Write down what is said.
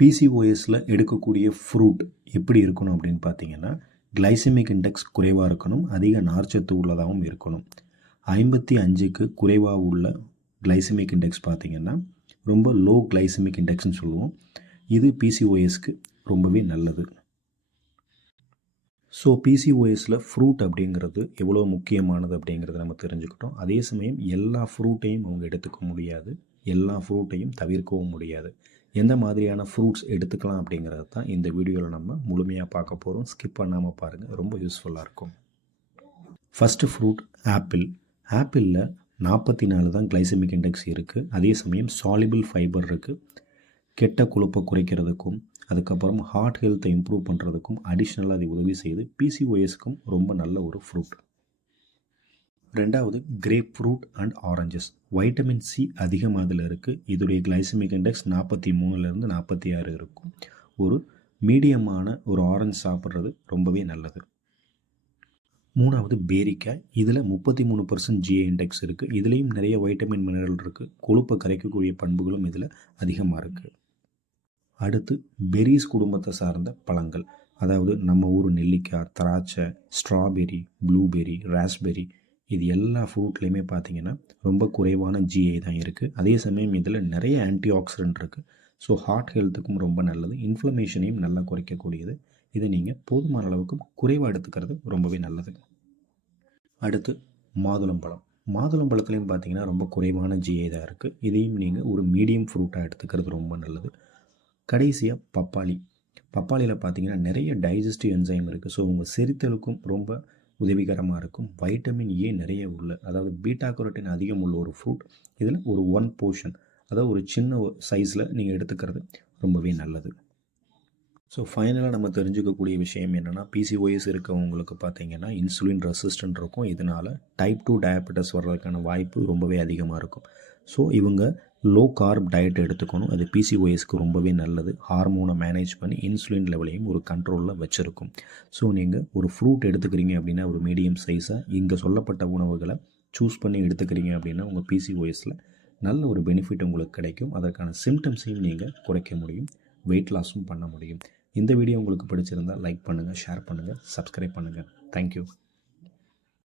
பிசிஓஎஸில் எடுக்கக்கூடிய ஃப்ரூட் எப்படி இருக்கணும் அப்படின்னு பார்த்தீங்கன்னா, கிளைசெமிக் இண்டெக்ஸ் குறைவாக இருக்கணும், அதிக நார்ச்சத்து உள்ளதாகவும் இருக்கணும். 55க்கு குறைவாக உள்ள கிளைசெமிக் இண்டெக்ஸ் பார்த்திங்கன்னா ரொம்ப லோ கிளைசெமிக் இண்டெக்ஸ்னு சொல்லுவோம். இது பிசிஓஎஸ்க்கு ரொம்பவே நல்லது. ஸோ பிசிஓஎஸில் ஃப்ரூட் அப்படிங்கிறது எவ்வளோ முக்கியமானது அப்படிங்கிறத நம்ம தெரிஞ்சுக்கிட்டோம். அதே சமயம் எல்லா ஃப்ரூட்டையும் அவங்க எடுத்துக்க முடியாது, எல்லா ஃப்ரூட்டையும் தவிர்க்கவும் முடியாது. எந்த மாதிரியான ஃப்ரூட்ஸ் எடுத்துக்கலாம் அப்படிங்கிறது தான் இந்த வீடியோவில் நம்ம முழுமையாக பார்க்க போகிறோம். ஸ்கிப் பண்ணாமல் பாருங்கள், ரொம்ப யூஸ்ஃபுல்லாக இருக்கும். First fruit apple. ஆப்பிளில் 44 தான் கிளைசெமிக் இண்டெக்ஸ் இருக்குது. அதே சமயம் சாலிபிள் ஃபைபர் இருக்குது. கெட்ட கொழுப்பை குறைக்கிறதுக்கும் அதுக்கப்புறம் ஹார்ட் ஹெல்த்தை இம்ப்ரூவ் பண்ணுறதுக்கும் அடிஷ்னலாக அது உதவி செய்யுது. பிசிஓஎஸ்க்கும் ரொம்ப நல்ல ஒரு ஃப்ரூட். ரெண்டாவது grapefruit and oranges. Vitamin C அதிகமாக அதில் இருக்குது. இதோடைய கிளைசெமிக் இண்டெக்ஸ் 43லேருந்து 46 இருக்கும். ஒரு மீடியமான ஒரு ஆரஞ்சு சாப்பிட்றது ரொம்பவே நல்லது. மூணாவது பேரிக்காய். இதில் 33% ஜிஏ இண்டெக்ஸ் இருக்குது. இதுலேயும் நிறைய வைட்டமின் மினரல் இருக்குது. கொழுப்பை கரைக்கக்கூடிய பண்புகளும் இதில் அதிகமாக இருக்குது. அடுத்து பெரிஸ் குடும்பத்தை சார்ந்த பழங்கள், அதாவது நம்ம ஊர் நெல்லிக்காய், திராட்சை, ஸ்ட்ராபெரி, ப்ளூபெரி, ராஸ்பெரி, இது எல்லா ஃப்ரூட்லேயுமே பார்த்திங்கன்னா ரொம்ப குறைவான ஜிஏ தான் இருக்குது. அதே சமயம் இதில் நிறைய ஆன்டி ஆக்சிடென்ட் இருக்குது. ஸோ ஹார்ட் ஹெல்த்துக்கும் ரொம்ப நல்லது, இன்ஃப்ளமேஷனையும் நல்லா குறைக்கக்கூடியது. இதை நீங்கள் போதுமான அளவுக்கு குறைவாக எடுத்துக்கிறது ரொம்பவே நல்லது. அடுத்து மாதுளம்பழம். மாதுளம்பழத்துலேயும் பார்த்திங்கன்னா ரொம்ப குறைவான ஜிஏ தான் இருக்குது. இதையும் நீங்கள் ஒரு மீடியம் ஃப்ரூட்டாக எடுத்துக்கிறது ரொம்ப நல்லது. கடைசியாக பப்பாளி. பப்பாளியில் பார்த்திங்கன்னா நிறைய டைஜஸ்டிவ் என்சைம் இருக்குது. ஸோ உங்கள் செரித்தலுக்கும் ரொம்ப உதவிகரமாக இருக்கும். வைட்டமின் ஏ நிறைய உள்ள, அதாவது பீட்டா கரோட்டின் அதிகம் உள்ள ஒரு ஃப்ரூட். இதில் ஒரு 1 போர்ஷன், அதாவது ஒரு சின்ன சைஸில் நீங்கள் எடுத்துக்கிறது ரொம்பவே நல்லது. ஸோ ஃபைனலாக நம்ம தெரிஞ்சுக்கக்கூடிய விஷயம் என்னென்னா, பிசிஓஎஸ் இருக்கவங்களுக்கு பார்த்திங்கன்னா இன்சுலின் ரெசிஸ்டன்ட் இருக்கும். இதனால் டைப் 2 டயபெட்டிஸ் வர்றதுக்கான வாய்ப்பு ரொம்பவே அதிகமாக இருக்கும். ஸோ இவங்க லோ கார்ப் டயட் எடுத்துக்கணும். அது பிசிஓஎஸ்க்கு ரொம்பவே நல்லது. ஹார்மோனை மேனேஜ் பண்ணி இன்சுலின் லெவலையும் ஒரு கண்ட்ரோலில் வச்சுருக்கும். ஸோ நீங்கள் ஒரு ஃப்ரூட் எடுத்துக்கிறீங்க அப்படின்னா ஒரு மீடியம் சைஸாக இங்கே சொல்லப்பட்ட உணவுகளை சூஸ் பண்ணி எடுத்துக்கிறீங்க அப்படின்னா உங்கள் பிசிஓஎஸில் நல்ல ஒரு பெனிஃபிட் உங்களுக்கு கிடைக்கும். அதற்கான சிம்டம்ஸையும் நீங்கள் குறைக்க முடியும், வெயிட் லாஸும் பண்ண முடியும். இந்த வீடியோ உங்களுக்கு பிடிச்சிருந்தால் லைக் பண்ணுங்கள், ஷேர் பண்ணுங்கள், சப்ஸ்கிரைப் பண்ணுங்கள். தேங்க்யூ.